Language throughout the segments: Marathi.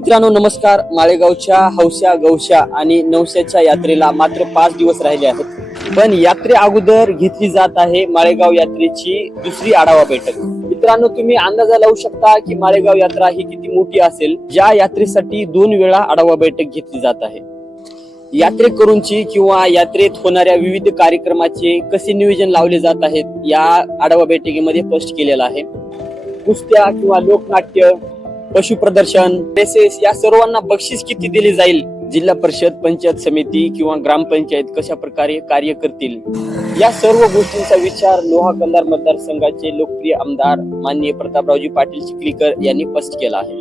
मित्रांनो नमस्कार. माळेगावच्या हौशा गौशा आणि नवश्याच्या यात्रेला मात्र पाच दिवस राहिले आहेत. पण यात्रे अगोदर घेतली जात आहे माळेगाव यात्रेची दुसरी आढावा बैठक. मित्रांनो तुम्ही अंदाजा लावू शकता की माळेगाव यात्रा ही किती मोठी असेल? ज्या यात्रेसाठी दोन वेळा आढावा बैठक घेतली जात आहे. यात्रेकरूंची किंवा यात्रेत होणाऱ्या विविध कार्यक्रमाचे कसे नियोजन लावले जात आहेत या आढावा बैठकीमध्ये स्पष्ट केलेलं आहे. कुस्त्या किंवा लोकनाट्य पशु प्रदर्शन ड्रेसेस या सर्वांना बक्षीस किती दिली जाईल? जिल्हा परिषद पंचायत समिती किंवा ग्रामपंचायत कशा प्रकारे कार्य करतील? या सर्व गोष्टींचा विचार लोहा कंधार मतदारसंघाचे लोकप्रिय आमदार माननीय प्रतापरावजी पाटील चिखलीकर यांनी स्पष्ट केला आहे.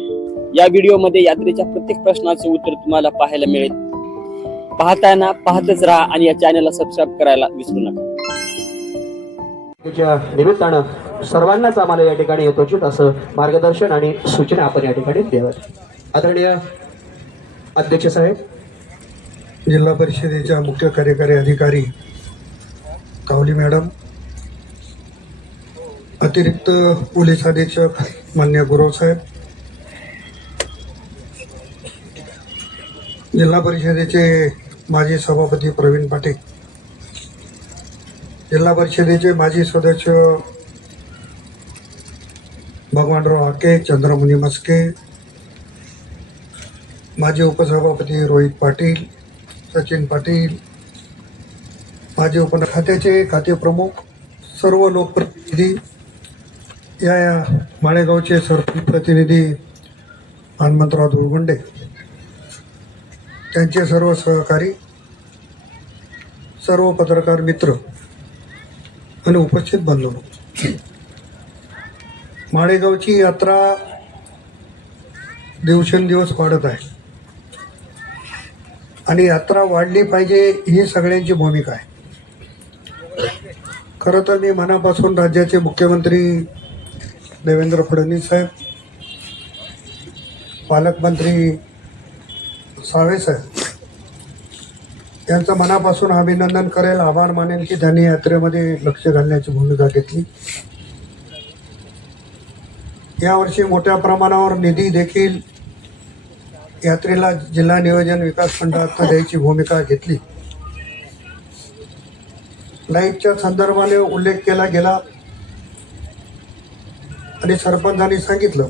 या व्हिडिओमध्ये यात्रेच्या प्रत्येक प्रश्नाचं उत्तर तुम्हाला पाहायला मिळेल. पाहताना पाहतच राहा आणि या चॅनलला सबस्क्राईब करायला विसरू नका. निमित्तानं सर्वांनाच आम्हाला या ठिकाणी यथोचित असं मार्गदर्शन आणि सूचना आपण या ठिकाणी द्याव्यात आदरणीय अध्यक्ष साहेब. जिल्हा परिषदेच्या मुख्य कार्यकारी अधिकारी कावली मॅडम अतिरिक्त पोलीस अधीक्षक मान्य गुरव साहेब जिल्हा परिषदेचे माजी सभापती प्रवीण पाटील जिल्हा परिषदेचे माजी सदस्य भगवानराव हाके चंद्रमुनी मस्के माजी उपसभापती रोहित पाटील सचिन पाटील माजी उप खात्याचे खाते प्रमुख सर्व लोकप्रतिनिधी या या माळेगावचे सर्व प्रतिनिधी हनुमंतराव दुर्गुंडे त्यांचे सर्व सहकारी सर्व पत्रकार मित्र आणि उपस्थित बंधू माळेगावची यात्रा दिवसेंदिवस वाढत आहे. आणि यात्रा वाढली पाहिजे ही सगळ्यांची भूमिका आहे. खरं तर मी मनापासून राज्याचे मुख्यमंत्री देवेंद्र फडणवीस साहेब पालकमंत्री सावे साहेब यांचं मनापासून अभिनंदन करेल आभार मानेल की त्यांनी यात्रेमध्ये लक्ष घालण्याची भूमिका घेतली. यावर्षी मोठ्या प्रमाणावर निधी देखील यात्रेला जिल्हा नियोजन विकास मंडळात द्यायची भूमिका घेतली. लाईटच्या संदर्भाने उल्लेख केला गेला आणि सरपंचांनी सांगितलं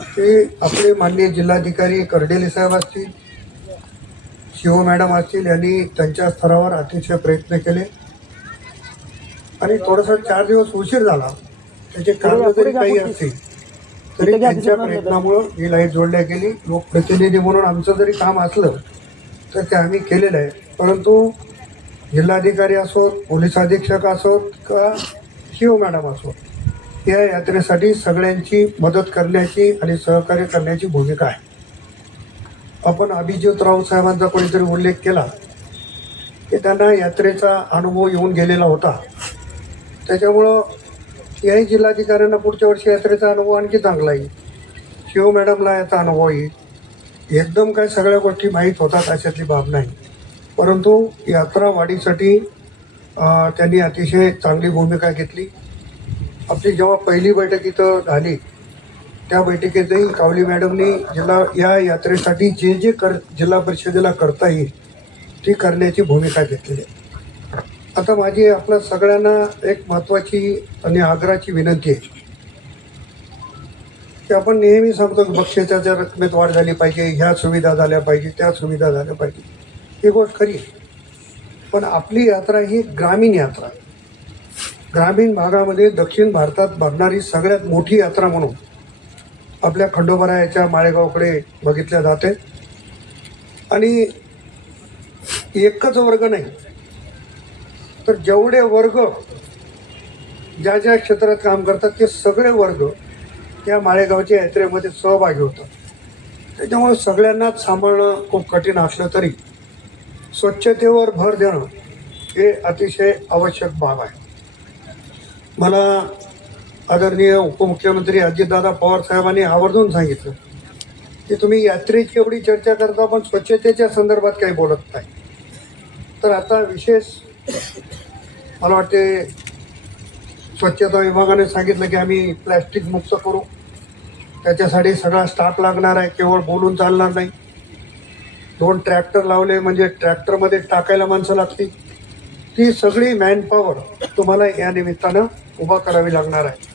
की आपले माननीय जिल्हाधिकारी कर्डेले साहेब असतील शिव मॅडम असतील यांनी त्यांच्या स्तरावर अतिशय प्रयत्न केले. आणि थोडासा चार दिवस उशीर झाला. त्याचे कारण जरी काही असतील. तरी त्यांच्या प्रयत्नामुळं ही लाइट जोडल्या गेली. लोकप्रतिनिधी म्हणून आमचं जरी काम असलं तर ते आम्ही केलेलं आहे. परंतु जिल्हाधिकारी असोत पोलीस अधीक्षक असोत का शिव मॅडम असोत या यात्रेसाठी सगळ्यांची मदत करण्याची आणि सहकार्य करण्याची भूमिका आहे. आपण अभिजित राऊत साहेबांचा कोणीतरी उल्लेख केला की त्यांना यात्रेचा अनुभव येऊन गेलेला होता. त्याच्यामुळं याही जिल्हाधिकाऱ्यांना पुढच्या वर्षी यात्रेचा अनुभव आणखी चांगला येईल. शिव मॅडमला याचा अनुभव येईल. एकदम काय सगळ्या गोष्टी माहीत होतात अशातली बाब नाही. परंतु यात्रा वाढीसाठी त्यांनी अतिशय चांगली भूमिका घेतली. आपली जेव्हा पहिली बैठक इथं झाली त्या बैठकीतही कावली मॅडमनी जिल्हा या यात्रेसाठी जे जे कर जिल्हा परिषदेला करता येईल ती करण्याची भूमिका घेतलेली आहे. आता माझी आपल्या सगळ्यांना एक महत्त्वाची आणि आग्रहाची विनंती आहे की आपण नेहमी सांगतो की बक्षिसाच्या रकमेत वाढ झाली पाहिजे ह्या सुविधा झाल्या पाहिजे त्या सुविधा झाल्या पाहिजे. ही गोष्ट खरी पण आपली यात्रा ही ग्रामीण यात्रा आहे. ग्रामीण भागामध्ये दक्षिण भारतात भरणारी सगळ्यात मोठी यात्रा म्हणून आपल्या खंडोबरायाच्या माळेगावकडे बघितल्या जाते. आणि एकच वर्ग नाही तर जेवढे वर्ग ज्या ज्या क्षेत्रात काम करतात ते सगळे वर्ग त्या माळेगावच्या यात्रेमध्ये सहभागी होतात. त्याच्यामुळे सगळ्यांनाच सांभाळणं खूप कठीण असलं तरी स्वच्छतेवर भर देणं हे अतिशय आवश्यक बाब आहे. मला आदरणीय उपमुख्यमंत्री अजितदादा पवार साहेबांनी आवर्जून सांगितलं की तुम्ही यात्रेची एवढी चर्चा करता पण स्वच्छतेच्या संदर्भात काही बोलत नाही. तर आता विशेष मला वाटते स्वच्छता विभागाने सांगितलं की आम्ही प्लॅस्टिक मुक्त करू. त्याच्यासाठी सगळा स्टाफ लागणार आहे केवळ बोलून चालणार नाही. दोन ट्रॅक्टर लावले म्हणजे ट्रॅक्टरमध्ये टाकायला माणसं लागतील. ती सगळी मॅनपॉवर तुम्हाला या निमित्तानं उभा करावी लागणार आहे.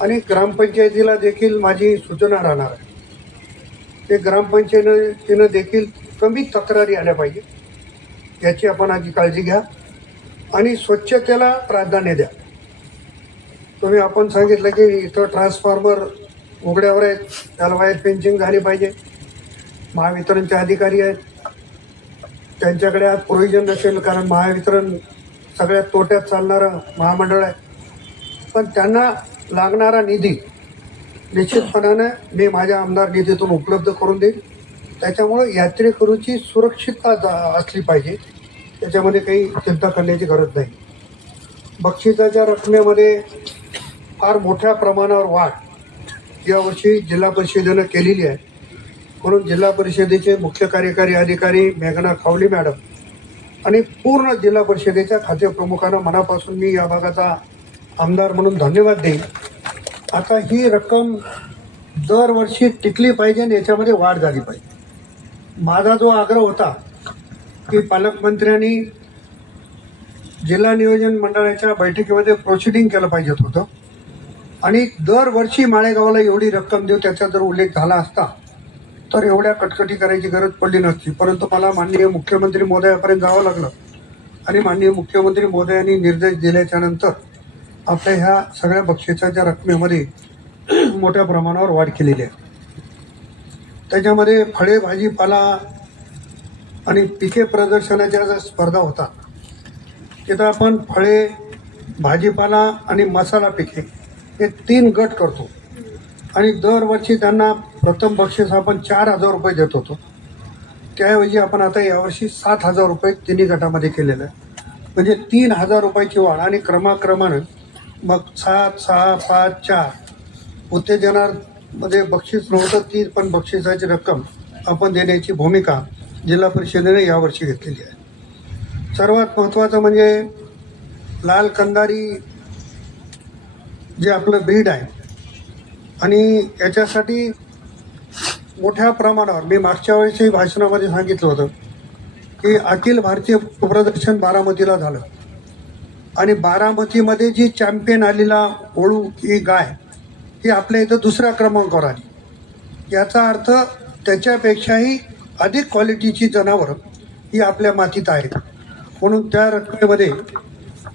आणि ग्रामपंचायतीला देखील माझी सूचना राहणार आहे. ते ग्रामपंचायतीनं देखील कमी तक्रारी आल्या पाहिजे याची आपण आधी काळजी घ्या. आणि स्वच्छतेला प्राधान्य द्या. तुम्ही आपण सांगितलं की इथं ट्रान्सफॉर्मर उघड्यावर आहेत त्याला वायर फेन्सिंग झाली पाहिजे. महावितरणचे अधिकारी आहेत. त्यांच्याकडे आज प्रोव्हिजन नसेल कारण महावितरण सगळ्यात तोट्यात चालणारं महामंडळ आहे. पण त्यांना लागणारा निधी निश्चितपणाने मी माझ्या आमदार निधीतून उपलब्ध करून देईन. त्याच्यामुळं यात्रेकरूची सुरक्षितता जा- असली पाहिजे. त्याच्यामध्ये काही चिंता करण्याची गरज नाही. बक्षिसाच्या रकमेमध्ये फार मोठ्या प्रमाणावर वाढ यावर्षी जिल्हा परिषदेनं केलेली आहे. म्हणून जिल्हा परिषदेचे मुख्य कार्यकारी अधिकारी मेघना खावली मॅडम आणि पूर्ण जिल्हा परिषदेच्या खातेप्रमुखांना मनापासून मी या भागाचा आमदार म्हणून धन्यवाद देईन. आता ही रक्कम दरवर्षी टिकली पाहिजे आणि याच्यामध्ये वाढ झाली पाहिजे. माझा जो आग्रह होता की पालकमंत्र्यांनी जिल्हा नियोजन मंडळाच्या बैठकीमध्ये प्रोसिडिंग केलं पाहिजेत होतं. आणि दरवर्षी माळेगावाला एवढी रक्कम देऊ त्याचा जर उल्लेख झाला असता तर एवढ्या कटकटी करायची गरज पडली नसती. परंतु मला माननीय मुख्यमंत्री महोदयापर्यंत जावं लागलं. आणि माननीय मुख्यमंत्री महोदयांनी निर्देश दिल्याच्या नंतर आपल्या ह्या सगळ्या बक्षिसाच्या रकमेमध्ये मोठ्या प्रमाणावर वाढ केलेली आहे. त्याच्यामध्ये फळे भाजीपाला आणि पिके प्रदर्शनाच्या ज्या स्पर्धा होतात तिथं आपण फळे भाजीपाला आणि मसाला पिके हे तीन गट करतो. आणि दरवर्षी त्यांना प्रथम बक्षीस आपण चार हजार रुपये देत होतो. त्याऐवजी आपण आता यावर्षी सात हजार रुपये तिन्ही गटामध्ये केलेलं आहे. म्हणजे तीन हजार रुपयाची वाढ. आणि क्रमाक्रमानं मग सात सहा पाच चार उत्तेजनामध्ये बक्षीस नव्हतं ती पण बक्षिसाची रक्कम आपण देण्याची भूमिका जिल्हा परिषदेने यावर्षी घेतलेली आहे. सर्वात महत्त्वाचं म्हणजे लाल कंदारी जे आपलं ब्रीड आहे आणि याच्यासाठी मोठ्या प्रमाणावर मी मागच्या वेळेसही भाषणामध्ये सांगितलं होतं की अखिल भारतीय प्रदर्शन बारामतीला झालं. आणि बारामतीमध्ये जी चॅम्पियन आलेला ओळू ही गाय ही आपल्या इथं दुसऱ्या क्रमांकावर आली. याचा अर्थ त्याच्यापेक्षाही अधिक क्वालिटीची जनावरं ही आपल्या मातीत आहेत. म्हणून त्या रकमेमध्ये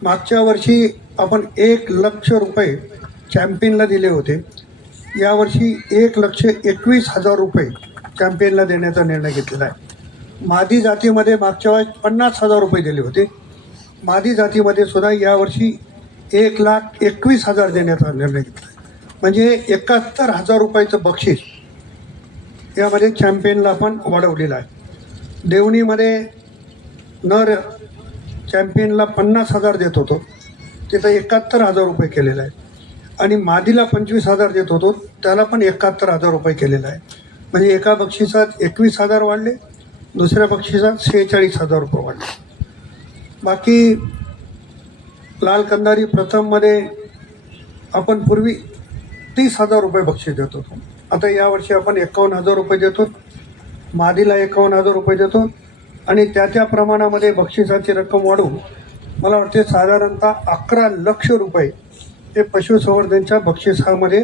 मागच्या वर्षी आपण एक लक्ष रुपये चॅम्पियनला दिले होते. यावर्षी एक लक्ष एकवीस हजार रुपये चॅम्पियनला देण्याचा निर्णय घेतलेला आहे. मादी जातीमध्ये मागच्या वेळेस पन्नास हजार रुपये दिले होते. मादी जातीमध्ये सुद्धा यावर्षी एक लाख एकवीस हजार देण्याचा निर्णय घेतला आहे. म्हणजे एकाहत्तर हजार रुपयाचं बक्षीस यामध्ये चॅम्पियनला पण वाढवलेला आहे. देवणीमध्ये नर चॅम्पियनला पन्नास हजार देत होतो. तिथं एकाहत्तर हजार रुपये केलेलं आहे. आणि मादीला पंचवीस हजार देत होतो. त्याला पण एकाहत्तर हजार रुपये केलेला आहे. म्हणजे एका बक्षिसात एकवीस हजार वाढले दुसऱ्या बक्षिसात शेहेचाळीस हजार रुपये वाढले. बाकी लाल कंदारी प्रथममध्ये आपण पूर्वी तीस हजार रुपये बक्षीस देत होतो. आता यावर्षी आपण एकावन्न हजार रुपये देतो. मादीला एकावन्न हजार रुपये देतो. आणि त्या त्या प्रमाणामध्ये बक्षिसाची रक्कम वाढवून मला वाटते साधारणतः अकरा लक्ष रुपये हे पशुसंवर्धनच्या बक्षिसामध्ये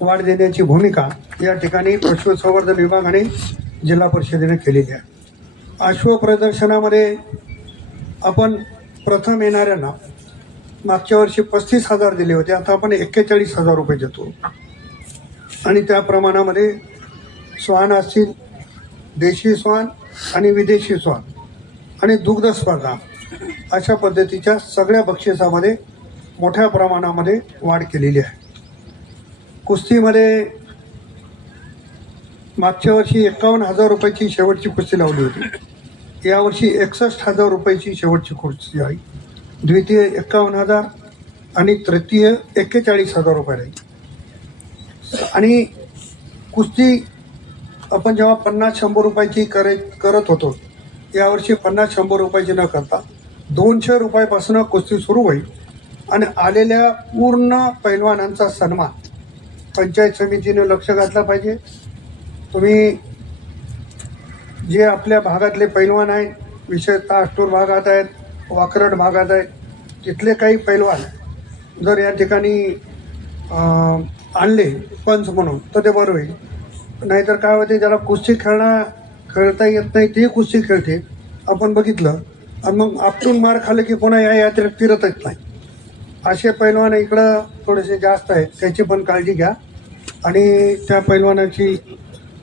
वाढ देण्याची भूमिका या ठिकाणी पशुसंवर्धन विभागाने जिल्हा परिषदेने केलेली आहे. अश्व प्रदर्शनामध्ये आपण प्रथम येणाऱ्यांना मागच्या वर्षी पस्तीस हजार दिले होते. आता आपण एक्केचाळीस हजार रुपये देतो. आणि त्या प्रमाणामध्ये श्वान असतील देशी श्वान आणि विदेशी श्वान आणि दुग्ध स्पर्धा अशा पद्धतीच्या सगळ्या बक्षिसामध्ये मोठ्या प्रमाणामध्ये वाढ केलेली आहे. कुस्तीमध्ये मागच्या वर्षी एकावन्न हजार रुपयाची शेवटची कुस्ती लावली होती. यावर्षी एकसष्ट हजार रुपयाची शेवटची कुस्ती आहे. द्वितीय एकावन्न हजार आणि तृतीय एक्केचाळीस हजार रुपये राहील. आणि कुस्ती आपण जेव्हा पन्नास शंभर रुपयाची करे करत होतो यावर्षी पन्नास शंभर रुपयाची न करता दोनशे रुपयापासून कुस्ती सुरू होईल. आणि आलेल्या पूर्ण पैलवानांचा सन्मान पंचायत समितीने लक्ष घातलं पाहिजे. तुम्ही जे आपल्या भागातले पैलवान आहेत विशेषतः अष्टूर भागात आहेत वाकरड भागात आहेत तिथले काही पैलवान जर या ठिकाणी आणले पंच म्हणून तर ते बरं होईल. नाहीतर काय होते ज्याला कुस्ती खेळणं खेळता येत नाही ते कुस्ती खेळते. आपण बघितलं. आणि मग आपटून मार खाल्लं की पुन्हा या यात्रेत फिरतच नाही. असे पैलवान इकडं थोडेसे जास्त आहेत. त्याची पण काळजी घ्या. आणि त्या पैलवानाची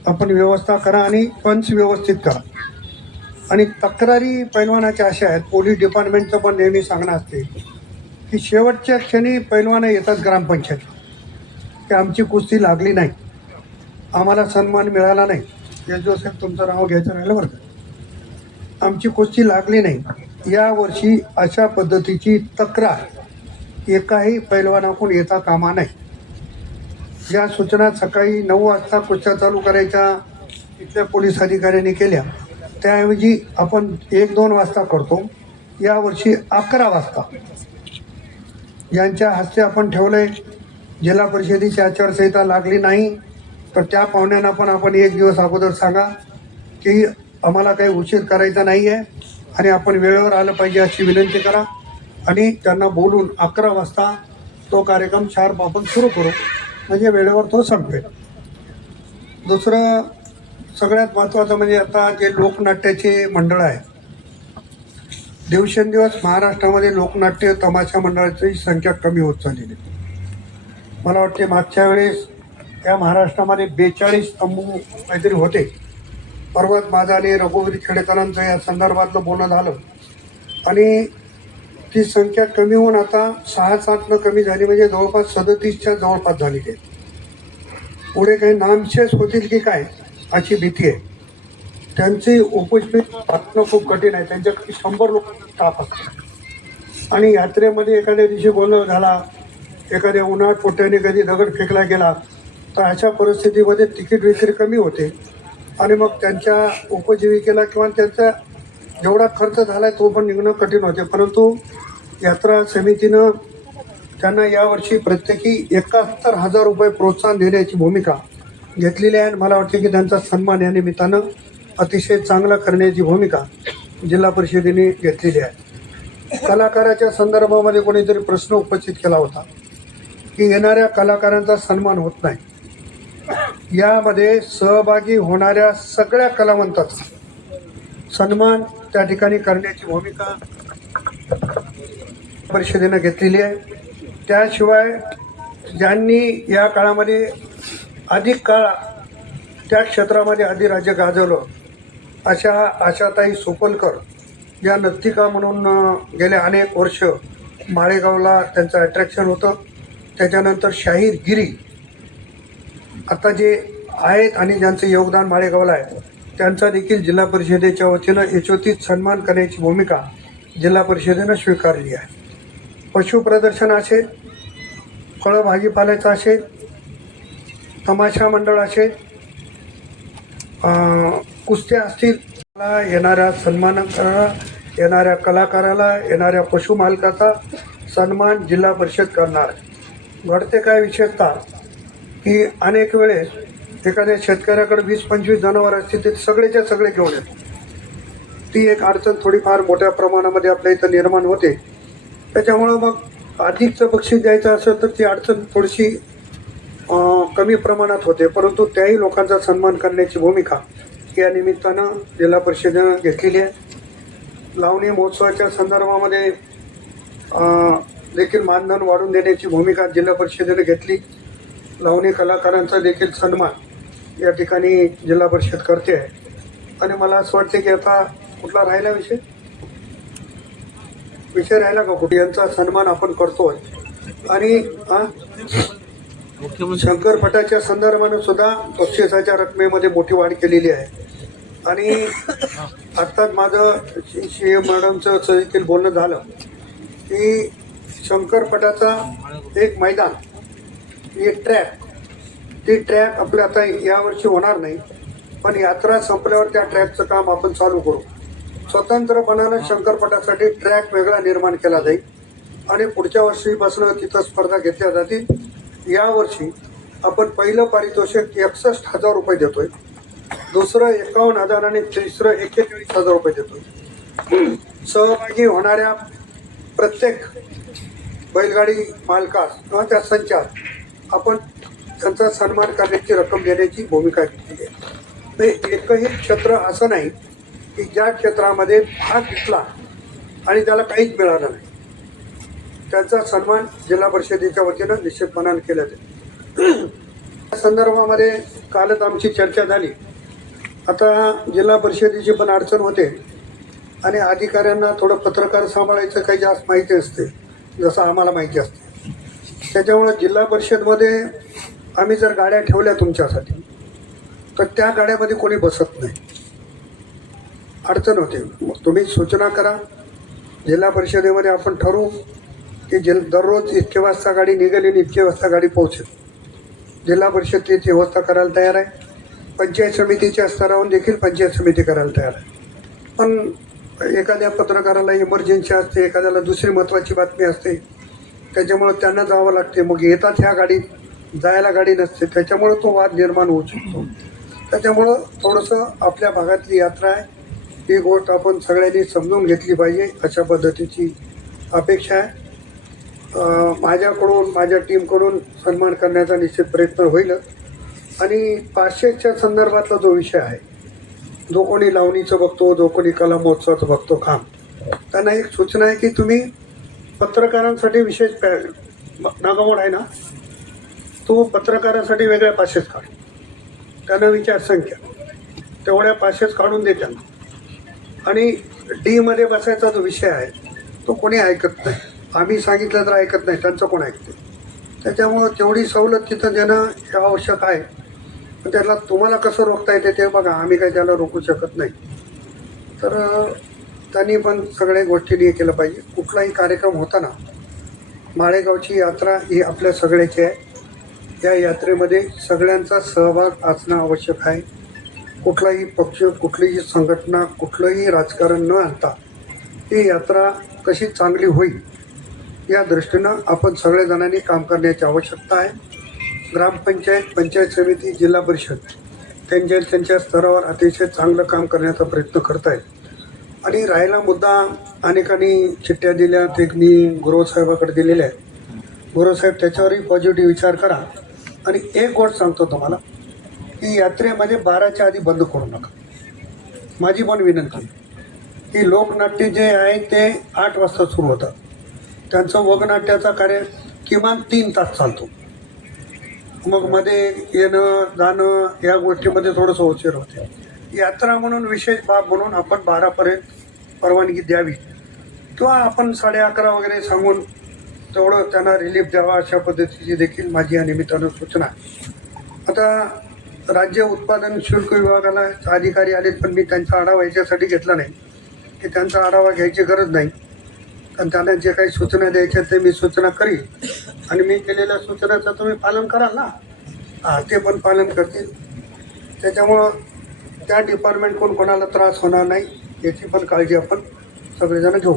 आपण व्यवस्था करा आणि पंच व्यवस्थित करा. आणि तक्रारी पैलवानाच्या अशा आहेत. पोलीस डिपार्टमेंटचं पण नेहमी सांगणं असते की शेवटच्या क्षणी पैलवानं येतात ग्रामपंचायत की आमची कुस्ती लागली नाही. आम्हाला सन्मान मिळाला नाही. हे तुमचं नाव घ्यायचं राहिलं बरं का? आमची कुस्ती लागली नाही. यावर्षी अशा पद्धतीची तक्रार एकाही पैलवानाकडून येता कामा नाही. या सूचना सकाळी नऊ वाजता कुस्त्या चालू करायच्या इथल्या पोलीस अधिकाऱ्यांनी केल्या. त्याऐवजी आपण एक दोन वाजता करतो. यावर्षी अकरा वाजता. यांच्या हस्ते आपण ठेवलं आहे जिल्हा परिषदेची आचारसंहिता लागली नाही तर त्या पाहुण्यांना पण आपण एक दिवस अगोदर सांगा की आम्हाला काही उशीर करायचा नाही आहे आणि आपण वेळेवर आलं पाहिजे अशी विनंती करा. आणि त्यांना बोलून अकरा वाजता तो कार्यक्रम शार्प आपण सुरू करू. म्हणजे वेळेवर तो संपेल. दुसरं सगळ्यात महत्त्वाचं म्हणजे आता जे लोकनाट्याचे मंडळ आहे दिवसेंदिवस महाराष्ट्रामध्ये लोकनाट्य तमाशा मंडळाची संख्या कमी होत चाललेली आहे. मला वाटते मागच्या वेळेस या महाराष्ट्रामध्ये बेचाळीस तंबू काहीतरी होते. पर्वत माझा रघुवीर खेडेकरांचं या संदर्भातलं बोलणं झालं. आणि ती संख्या कमी होऊन आता सहा सातनं कमी झाली म्हणजे जवळपास सदतीसच्या जवळपास झाली आहे पुढे काही नामशेष होतील की काय अशी भीती आहे. त्यांची उपस्थित वाचणं खूप कठीण आहे. त्यांच्याकडे शंभर लोकांचा स्टाफ असतो आणि यात्रेमध्ये एखाद्या दिवशी गोंधळ झाला एखाद्या उन्हाळ पोट्याने कधी दगड फेकला गेला तर अशा परिस्थितीमध्ये तिकीट विक्री कमी होते. आणि मग त्यांच्या उपजीविकेला किंवा त्यांचा जेवढा खर्च झाला आहे तो पण निघणं कठीण होते. परंतु यात्रा समितीनं त्यांना यावर्षी प्रत्येकी एकाहत्तर हजार रुपये प्रोत्साहन देण्याची भूमिका घेतलेली आहे. आणि मला वाटते की त्यांचा सन्मान या निमित्तानं अतिशय चांगला करण्याची भूमिका जिल्हा परिषदेने घेतलेली आहे. कलाकाराच्या संदर्भामध्ये कोणीतरी प्रश्न उपस्थित केला होता. की येणाऱ्या कलाकारांचा सन्मान होत नाही. यामध्ये सहभागी होणाऱ्या सगळ्या कलावंताचा सन्मान त्या ठिकाणी करण्याची भूमिका परिषदेनं घेतलेली आहे. त्याशिवाय ज्यांनी या काळामध्ये अधिक काळ त्या क्षेत्रामध्ये अधिराज्य गाजवलं अशा आशाताई सोपलकर या नर्तिका म्हणून गेले अनेक वर्ष माळेगावला त्यांचं अट्रॅक्शन होतं. त्याच्यानंतर शाहीर गिरी. आता जे आहेत आणि ज्यांचं योगदान माळेगावला आहे त्यांचा देखील जिल्हा परिषदेच्या वतीनं यशोतीत सन्मान करण्याची भूमिका जिल्हा परिषदेनं स्वीकारली आहे. पशु प्रदर्शन असेल फळं भाजीपाल्याचं असेल तमाशा मंडळ असेल कुस्त्या असतील येणाऱ्या सन्मानकाला येणाऱ्या कलाकाराला येणाऱ्या पशुमालकाचा सन्मान जिल्हा परिषद करणार घडते काय विशेषतः की अनेक वेळेस एखाद्या शेतकऱ्याकडे वीस पंचवीस जनावर असतील ते सगळेच्या सगळे घेऊन येतात. ती एक अडचण थोडीफार मोठ्या प्रमाणामध्ये आपल्या इथं निर्माण होते. त्याच्यामुळं मग अधिकचं बक्षीस द्यायचं असेल तर ती अडचण थोडीशी कमी प्रमाणात होते. परंतु त्याही लोकांचा सन्मान करण्याची भूमिका या निमित्तानं जिल्हा परिषदेनं घेतलेली आहे. लावणी महोत्सवाच्या संदर्भामध्ये देखील मानधन वाढवून देण्याची भूमिका जिल्हा परिषदेने घेतली. लावणी कलाकारांचा देखील सन्मान या ठिकाणी जिल्हा परिषद करते आहे. आणि मला असं वाटते की आता कुठला राहिला विषय? विषय राहिला का कुठे? यांचा सन्मान आपण करतोय. आणि हा शंकरपटाच्या संदर्भानं सुद्धा बक्षिसाच्या रकमेमध्ये मोठी वाढ केलेली आहे. आणि आत्ताच माझं सी एम मॅडमचं देखील बोलणं झालं की शंकरपटाचा एक मैदान एक ट्रॅक ती ट्रॅक आपल्या आता यावर्षी होणार नाही पण यात्रा संपल्यावर त्या ट्रॅकचं काम आपण चालू करू. स्वतंत्रपणानं शंकरपटासाठी ट्रॅक वेगळा निर्माण केला जाईल आणि पुढच्या वर्षीपासून तिथं स्पर्धा घेतल्या जातील. यावर्षी आपण पहिलं पारितोषिक एकसष्ट हजार रुपये देतोय दुसरं एकावन्न हजार आणि तिसरं एक्केचाळीस हजार रुपये देतोय. सहभागी होणाऱ्या प्रत्येक बैलगाडी मालकास किंवा त्या संचार आपण त्यांचा सन्मान करण्याची रक्कम देण्याची भूमिका घेतली आहे. म्हणजे एकही क्षेत्र असं नाही की ज्या क्षेत्रामध्ये भाग घेतला आणि त्याला काहीच मिळालं नाही. त्यांचा सन्मान जिल्हा परिषदेच्या वतीनं निश्चितपणाने केला जाईल. त्या संदर्भामध्ये कालच आमची चर्चा झाली. आता जिल्हा परिषदेची पण अडचण होते आणि अधिकाऱ्यांना थोडं पत्रकार सांभाळायचं काही जास्त माहिती असते जसं आम्हाला माहिती असते. त्याच्यामुळं जिल्हा परिषदमध्ये आम्ही जर गाड्या ठेवल्या तुमच्यासाठी तर त्या गाड्यामध्ये कोणी बसत नाही. अडचण होते. मग तुम्ही सूचना करा. जिल्हा परिषदेमध्ये आपण ठरवू की जिल दररोज इतके वाजता गाडी निघेल आणि इतके वाजता गाडी पोहोचेल. जिल्हा परिषद त्याची व्यवस्था करायला तयार आहे. पंचायत समितीच्या स्तरावर देखील पंचायत समिती करायला तयार आहे. पण एखाद्या पत्रकाराला इमर्जन्सी असते एखाद्याला दुसरी महत्त्वाची बातमी असते त्याच्यामुळं त्यांना जावं लागते. मग येतात ह्या गाडीत जायला गाडी नसते त्याच्यामुळं तो वाद निर्माण होऊ शकतो. त्याच्यामुळं थोडंसं आपल्या भागातली यात्रा आहे. ही गोष्ट आपण सगळ्यांनी समजून घेतली पाहिजे अशा पद्धतीची अपेक्षा आहे. माझ्याकडून माझ्या टीमकडून सन्मान करण्याचा निश्चित प्रयत्न होईलच. आणि पाचशेच्या संदर्भातला जो विषय आहे जो कोणी लावणीचं बघतो जो कोणी कला महोत्सवाचं बघतो काम त्यांना एक सूचना आहे की तुम्ही पत्रकारांसाठी विशेष पॅ नागामोड आहे ना तो पत्रकारांसाठी वेगळ्या पाचशेच काढ. त्यांना विचार संख्या. तेवढ्या पाचशेच काढून दे त्यांना. आणि डीमध्ये बसायचा जो विषय आहे तो कोणी ऐकत नाही. आम्ही सांगितलं तर ऐकत नाही त्यांचं कोण ऐकते त्याच्यामुळं तेवढी सवलत तिथं देणं हे आवश्यक आहे. पण त्याला तुम्हाला कसं रोखता येते ते बघा आम्ही काही त्याला रोखू शकत नाही. तर त्यांनी पण सगळ्या गोष्टी हे केलं पाहिजे. कुठलाही कार्यक्रम होताना माळेगावची यात्रा ही आपल्या सगळ्याची आहे. या यात्रेमध्ये सगळ्यांचा सहभाग असणं आवश्यक आहे. कुठलाही पक्ष कुठलीही संघटना कुठलंही राजकारण न आणता ही यात्रा कशी चांगली होईल या दृष्टीनं आपण सगळ्या काम करण्याची आवश्यकता आहे. ग्रामपंचायत पंचायत समिती जिल्हा परिषद त्यांच्या त्यांच्या स्तरावर अतिशय चांगलं काम करण्याचा प्रयत्न करत आहेत आणि राहिला मुद्दा अनेकांनी चिठ्ठ्या दिल्या ते मी गुरुसाहेबाकडे दिलेल्या आहेत. गुरुसाहेब त्याच्यावरही पॉझिटिव्ह विचार करा. आणि एक गोष्ट सांगतो तुम्हाला की यात्रेमध्ये म्हणजे बाराच्या आधी बंद करू नका. माझी पण विनंती की लोकनाट्य जे आहे ते आठ वाजता सुरू होतात त्यांचं वगनाट्याचा कार्य किमान तीन तास चालतो. मग मध्ये येणं जाणं या गोष्टीमध्ये थोडंसं उशीर होते. यात्रा म्हणून विशेष बाब म्हणून आपण बारापर्यंत परवानगी द्यावी. किंवा आपण साडे अकरा वगैरे सांगून तेवढं त्यांना रिलीफ द्यावा अशा पद्धतीची देखील माझी या निमित्तानं सूचना. आता राज्य उत्पादन शुल्क विभागाला अधिकारी आलेत पण मी त्यांचा आढावा याच्यासाठी घेतला नाही. की त्यांचा आढावा घ्यायची गरज नाही. आणि त्यांना जे काही सूचना द्यायच्या ते मी सूचना करीन. आणि मी केलेल्या सूचनाचं तुम्ही पालन कराल ना? हा ते पण पालन करतील. त्याच्यामुळं त्या डिपार्टमेंटकडून कोणाला त्रास होणार नाही याची पण काळजी आपण सगळेजण घेऊ.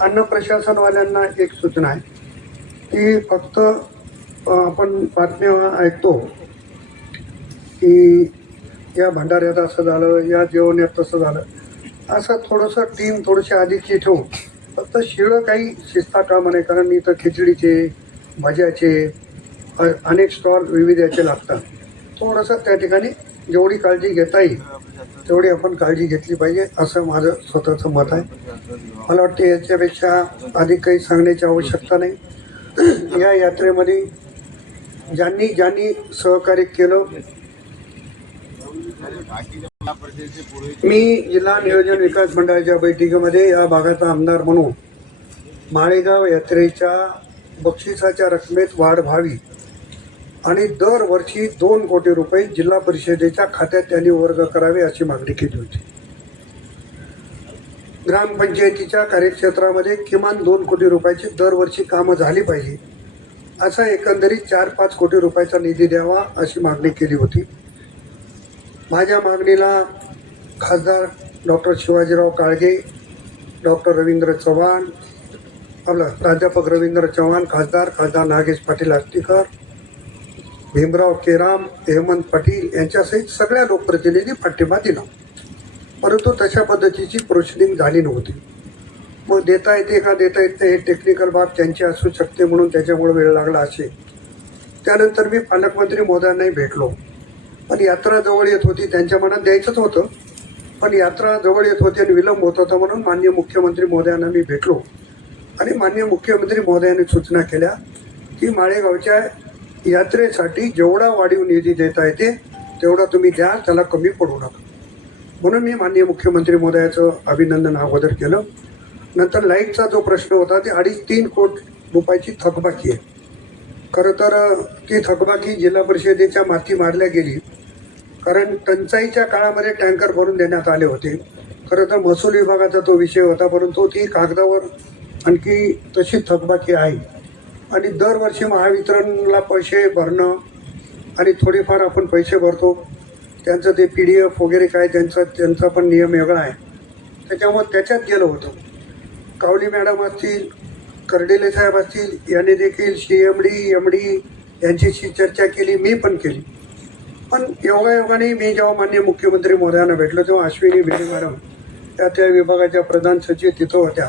अन्न प्रशासनवाल्यांना एक सूचना आहे की फक्त आपण बातम्या ऐकतो की या भंडाऱ्यात असं झालं या जेवण्यात तसं झालं असं थोडंसं टीम थोडीशी अधिकची ठेवून फक्त शिळं काही शिस्ता कामा नाही कारण इथं खिचडीचे भज्याचे अनेक स्टॉल विविध याचे लागतात. थोडंसं त्या ठिकाणी जेवढी काळजी घेता येईल तेवढी आपण काळजी घेतली पाहिजे असं माझं स्वतःचं मत आहे. मला वाटते याच्यापेक्षा अधिक काही सांगण्याची आवश्यकता नाही. या यात्रेमध्ये ज्यांनी ज्यांनी सहकार्य केलं मी जिल्हा नियोजन विकास मंडळाच्या बैठकीमध्ये या भागाचा आमदार म्हणून माळेगाव यात्रेच्या बक्षिसाच्या रकमेत वाढ व्हावी आणि दरवर्षी दोन कोटी रुपये जिल्हा परिषदेच्या खात्यात त्यांनी वर्ग करावे अशी मागणी केली होती. ग्रामपंचायतीच्या कार्यक्षेत्रामध्ये किमान दोन कोटी रुपयाची दरवर्षी कामं झाली पाहिजे असा एकंदरीत चार पाच कोटी रुपयाचा निधी द्यावा अशी मागणी केली होती. माझ्या मागणीला खासदार डॉक्टर शिवाजीराव काळगे डॉक्टर रवींद्र चव्हाण आपलं प्राध्यापक रवींद्र चव्हाण खासदार खासदार नागेश पाटील आष्टीकर भीमराव केराम हेमंत पाटील यांच्यासहित सगळ्या लोकप्रतिनिधी पाठिंबा दिला. परंतु तशा पद्धतीची प्रोसिडिंग झाली नव्हती. मग देता येते का देता येत नाही हे टेक्निकल बाब त्यांची असू शकते म्हणून त्याच्यामुळे वेळ लागला असे त्यानंतर मी पालकमंत्री मोदयांनाही भेटलो. पण यात्रा जवळ येत होती त्यांच्या मनात द्यायचंच होतं. पण यात्रा जवळ येत होती आणि विलंब होत होता म्हणून माननीय मुख्यमंत्री महोदयांना मी भेटलो. आणि माननीय मुख्यमंत्री महोदयांनी सूचना केल्या की माळेगावच्या यात्रेसाठी जेवढा वाढीव निधी देता येते तेवढा तुम्ही द्या त्याला कमी पडू नका. म्हणून मी माननीय मुख्यमंत्री महोदयाचं अभिनंदन अगोदर केलं. नंतर लाईटचा जो प्रश्न होता ते अडीच तीन कोट रुपयाची थकबाकी आहे. खरं तर ती थकबाकी जिल्हा परिषदेच्या माती मारल्या गेली. कारण टंचाईच्या काळामध्ये टँकर भरून देण्यात आले होते. खरं तर महसूल विभागाचा तो विषय होता परंतु ती कागदावर आणखी तशी थकबाकी आहे. आणि दरवर्षी महावितरणला पैसे भरणं आणि थोडेफार आपण पैसे भरतो त्यांचं ते पी डी एफ वगैरे काय त्यांचा त्यांचा पण नियम वेगळा आहे. त्याच्यामुळे त्याच्यात गेलं होतं. कावली मॅडम असतील कर्डेले साहेब असतील यांनी देखील C M D M D यांच्याशी चर्चा केली मी पण केली. पण योगायोगाने मी जेव्हा माननीय मुख्यमंत्री महोदयांना भेटलो तेव्हा अश्विनी भिडे मॅडम त्या त्या विभागाच्या प्रधान सचिव तिथं होत्या.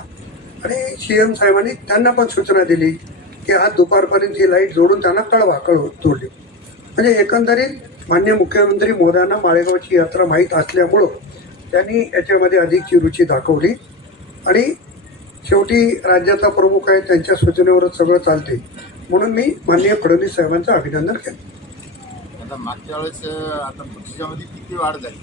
आणि सी एम साहेबांनी त्यांना पण सूचना दिली की आज दुपारपर्यंत ही लाइट जोडून त्यांना कळवा कळव जोडली म्हणजे एकंदरीत मान्य मुख्यमंत्री मोदयांना माळेगावची यात्रा माहीत असल्यामुळं त्यांनी याच्यामध्ये अधिकची रुची दाखवली. आणि शेवटी राज्याचा प्रमुख आहे त्यांच्या सूचनेवरच सगळं चालते म्हणून मी माननीय फडणवीस साहेबांचं अभिनंदन केलं. आता मागच्या वेळेस आता बक्षिसामध्ये किती वाढ झाली?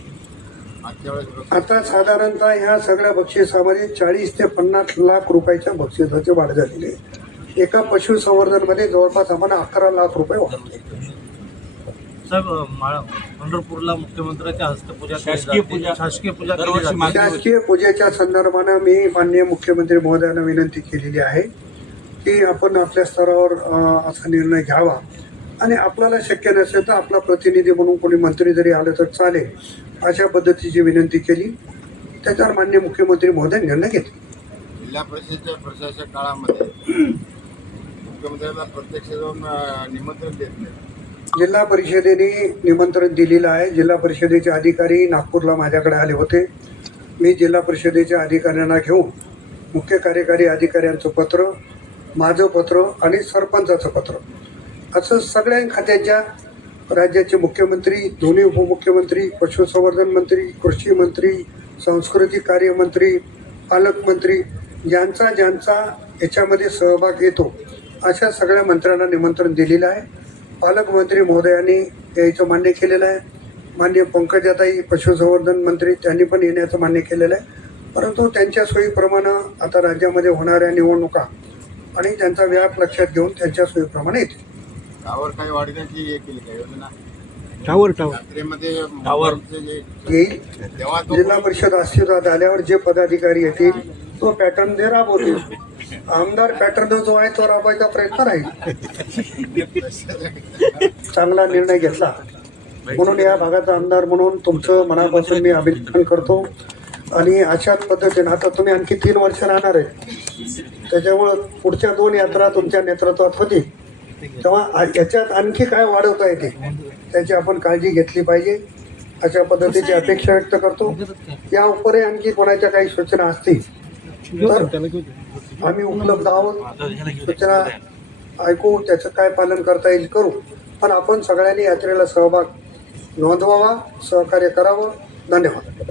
मागच्या वेळेस आता साधारणतः ह्या सगळ्या बक्षिसामध्ये चाळीस ते पन्नास लाख रुपयाच्या बक्षिसाची वाढ झालेली आहे. एका पशुसंवर्धनमध्ये जवळपास आम्हाला अकरा लाख रुपये साहेब माळ- पंढरपूरला मुख्यमंत्र्यांच्या हस्ते पूजा शासकीय. पूजा. शासकीय पूजा पूजेच्या संदर्भानं मी माननीय मुख्यमंत्री महोदयांना विनंती केलेली आहे की आपण आपल्या स्तरावर असा निर्णय घ्यावा. आणि आपल्याला शक्य नसेल तर आपला प्रतिनिधी म्हणून कोणी मंत्री जरी आलं तर चालेल. अशा पद्धतीची विनंती केली. त्याच्यावर माननीय मुख्यमंत्री महोदय निर्णय घेतले. जिल्हा परिषदेच्या प्रशासक काळामध्ये मुख्यमंत्र्यांना प्रत्यक्ष जाऊन निमंत्रण देत नाही. जिल्हा परिषदेने निमंत्रण दिलेलं आहे. जिल्हा परिषदेचे अधिकारी नागपूरला माझ्याकडे आले होते. मी जिल्हा परिषदेच्या अधिकाऱ्यांना घेऊन मुख्य कार्यकारी अधिकाऱ्यांचं पत्र माझं पत्र आणि सरपंचाचं पत्र असं सगळ्या खात्याच्या राज्याचे मुख्यमंत्री दोन्ही उपमुख्यमंत्री पशुसंवर्धन मंत्री कृषी मंत्री सांस्कृतिक कार्यमंत्री पालकमंत्री ज्यांचा ज्यांचा याच्यामध्ये सहभाग येतो अशा सगळ्या मंत्र्यांना निमंत्रण दिलेलं आहे. पालकमंत्री महोदयांनी यायचं मान्य केलेलं आहे. मान्य पंकजाताई पशुसंवर्धन मंत्री त्यांनी पण येण्याचं मान्य केलेलं आहे. परंतु त्यांच्या सोयीप्रमाणे आता राज्यामध्ये होणाऱ्या निवडणुका आणि त्यांचा व्याप लक्षात घेऊन त्यांच्या सोयीप्रमाणे येतील. त्यावर काही वाढण्याची हे केली का योजना? Tower tower. यात्रेमध्ये टावर. मोबाईलचे जे येईल तेव्हा तो जिल्हा परिषद अस्तित्वात आल्यावर जे पदाधिकारी येतील तो पॅटर्न ते राबवतील. आमदार पॅटर्न जो आहे तो राबवायचा प्रयत्न राहील चांगला निर्णय घेतला. म्हणून या भागाचा आमदार म्हणून तुमचं मनापासून मी अभिनंदन करतो. आणि अशाच पद्धतीने आता तुम्ही आणखी तीन वर्ष राहणार आहे. त्याच्यामुळं पुढच्या दोन यात्रा तुमच्या नेतृत्वात होती तेव्हा याच्यात आणखी काय वाढवता येते? त्याची आपण काळजी घेतली पाहिजे. अशा पद्धतीची अपेक्षा व्यक्त करतो. या उपरही आणखी कोणाच्या काही सूचना असतील? तर आम्ही उपलब्ध आहोत. सूचना ऐकू त्याचं काय पालन करता येईल करू. पण आपण सगळ्यांनी यात्रेला सहभाग नोंदवावा सहकार्य करावं. धन्यवाद.